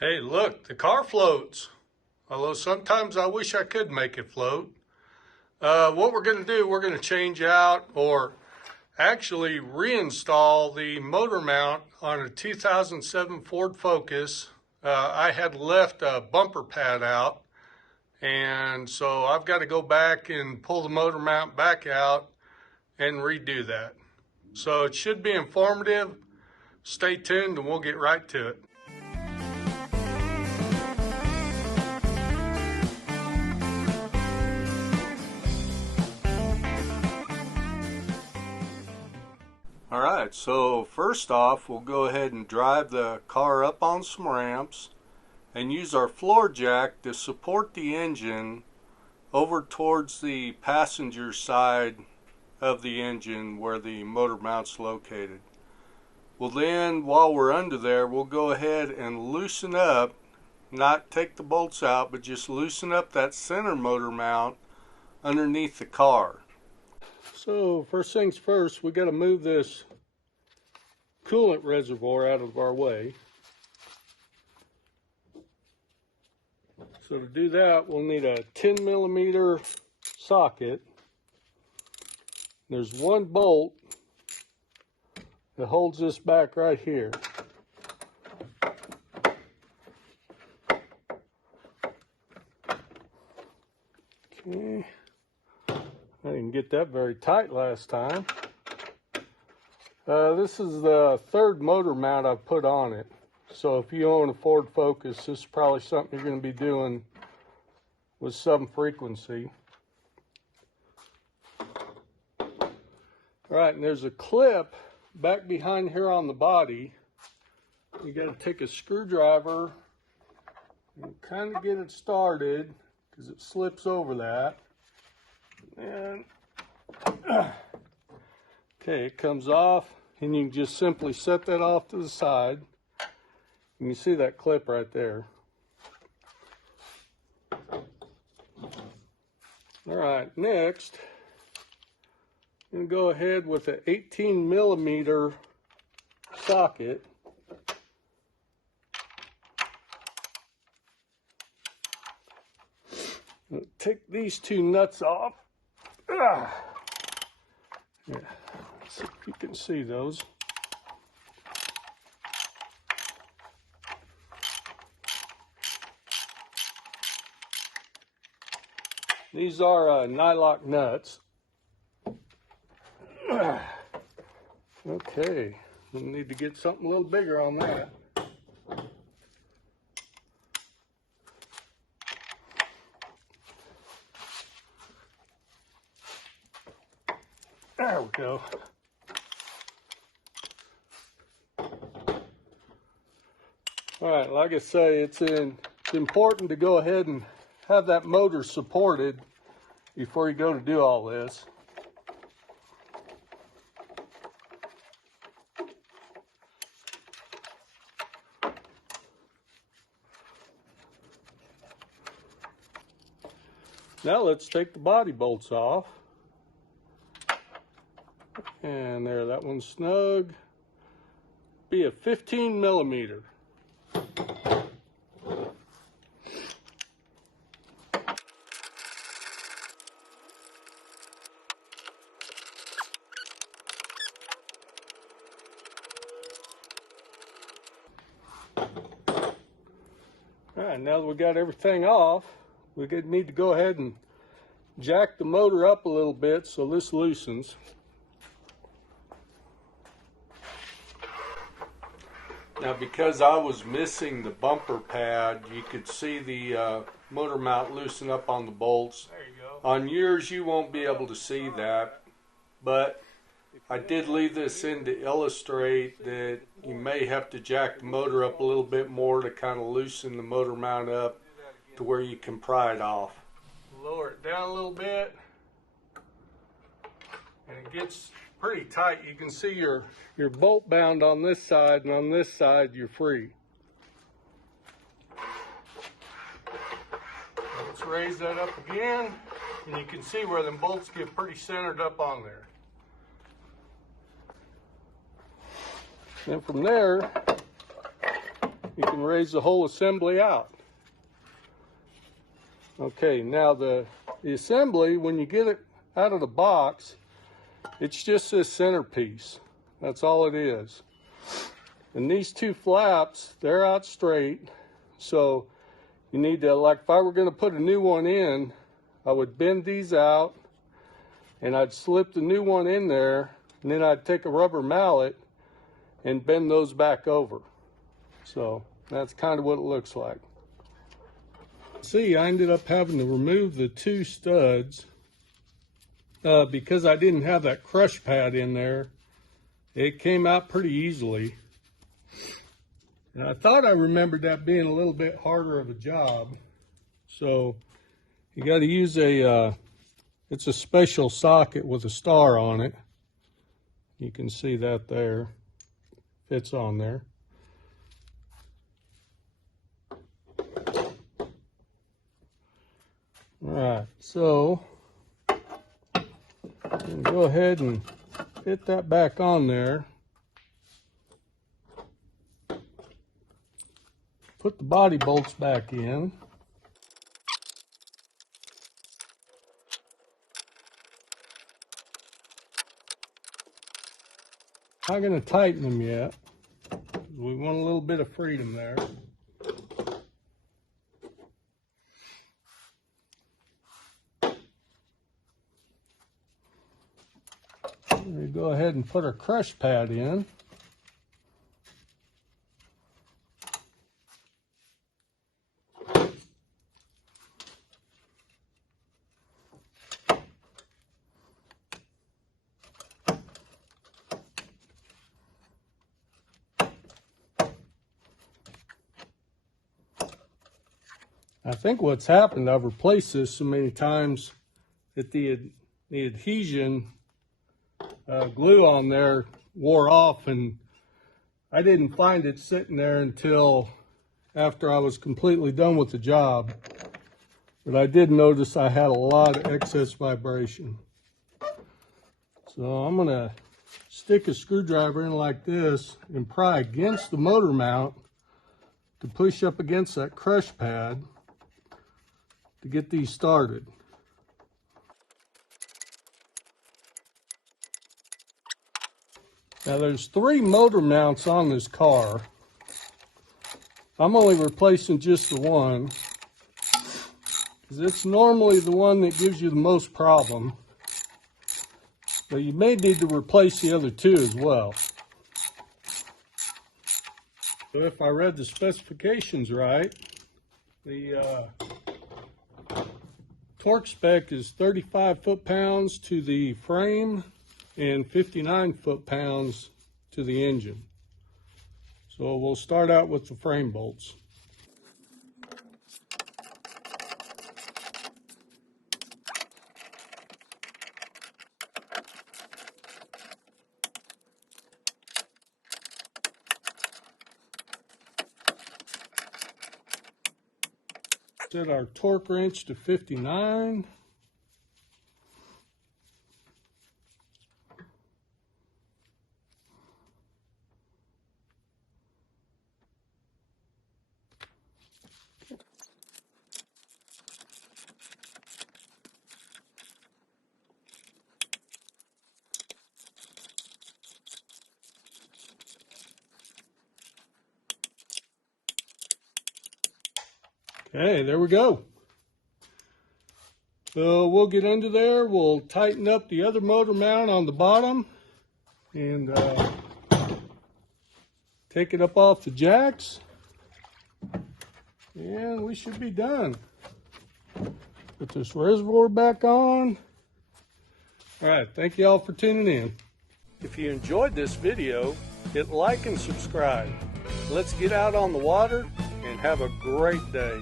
Hey, look, the car floats. Although sometimes I wish I could make it float. What we're going to do, we're going to change out or actually reinstall the motor mount on a 2007 Ford Focus. I had left a bumper pad out, and so I've got to go back and pull the motor mount back out and redo that. So it should be informative. Stay tuned and we'll get right to it. All right, so first off, we'll go ahead and drive the car up on some ramps and use our floor jack to support the engine over towards the passenger side of the engine where the motor mount's located. Well then, while we're under there, we'll go ahead and loosen up, not take the bolts out, but just loosen up that center motor mount underneath the car. So first things first, we got to move this coolant reservoir out of our way. So to do that, we'll need a 10 millimeter socket. There's one bolt that holds this back right here. Okay. I didn't get that very tight last time. This is the third motor mount I've put on it. So if you own a Ford Focus, this is probably something you're going to be doing with some frequency. Alright, and there's a clip back behind here on the body. You got to take a screwdriver and kind of get it started because it slips over that. And okay, it comes off, and you can just simply set that off to the side. And you see that clip right there. All right, next, I'm going to go ahead with an 18 millimeter socket. Take these two nuts off. Yeah, let's see if you can see those. These are nylock nuts. Okay, we'll need to get something a little bigger on that. There we go. All right, like I say, it's important to go ahead and have that motor supported before you go to do all this. Now let's take the body bolts off. And there, that one's snug. Be a 15 millimeter. All right, now that we got everything off, we need to go ahead and jack the motor up a little bit so this loosens. Now, because I was missing the bumper pad, you could see the motor mount loosen up on the bolts. There you go. On yours, you won't be able to see that, but I did leave this in to illustrate that you may have to jack the motor up a little bit more to kind of loosen the motor mount up to where you can pry it off. Lower it down a little bit, and it gets pretty tight. You can see you're bolt bound on this side, and on this side you're free. Let's raise that up again, and you can see where them bolts get pretty centered up on there. Then from there, you can raise the whole assembly out. Okay, now the assembly, when you get it out of the box, it's just this centerpiece. That's all it is. And these two flaps, they're out straight. So you need to, like if I were going to put a new one in, I would bend these out and I'd slip the new one in there, and then I'd take a rubber mallet and bend those back over. So that's kind of what it looks like. See, I ended up having to remove the two studs because I didn't have that crush pad in there. It came out pretty easily. And I thought I remembered that being a little bit harder of a job. So you got to use it's a special socket with a star on it. You can see that there. Fits on there. Alright, so go ahead and fit that back on there. Put the body bolts back in. Not going to tighten them yet. We want a little bit of freedom there. We go ahead and put our crush pad in. I think what's happened, I've replaced this so many times that the adhesion glue on there wore off, and I didn't find it sitting there until after I was completely done with the job. But I did notice I had a lot of excess vibration. So I'm going to stick a screwdriver in like this and pry against the motor mount to push up against that crush pad to get these started. Now there's 3 motor mounts on this car. I'm only replacing just the one because it's normally the one that gives you the most problem. But you may need to replace the other 2 as well. So if I read the specifications right, the torque spec is 35 foot-pounds to the frame and 59 foot-pounds to the engine. So we'll start out with the frame bolts. Set our torque wrench to 59. Okay, there we go. So we'll get under there, we'll tighten up the other motor mount on the bottom and take it up off the jacks, and we should be done. Put this reservoir back on. All right, thank you all for tuning in. If you enjoyed this video, hit like and subscribe. Let's get out on the water and have a great day.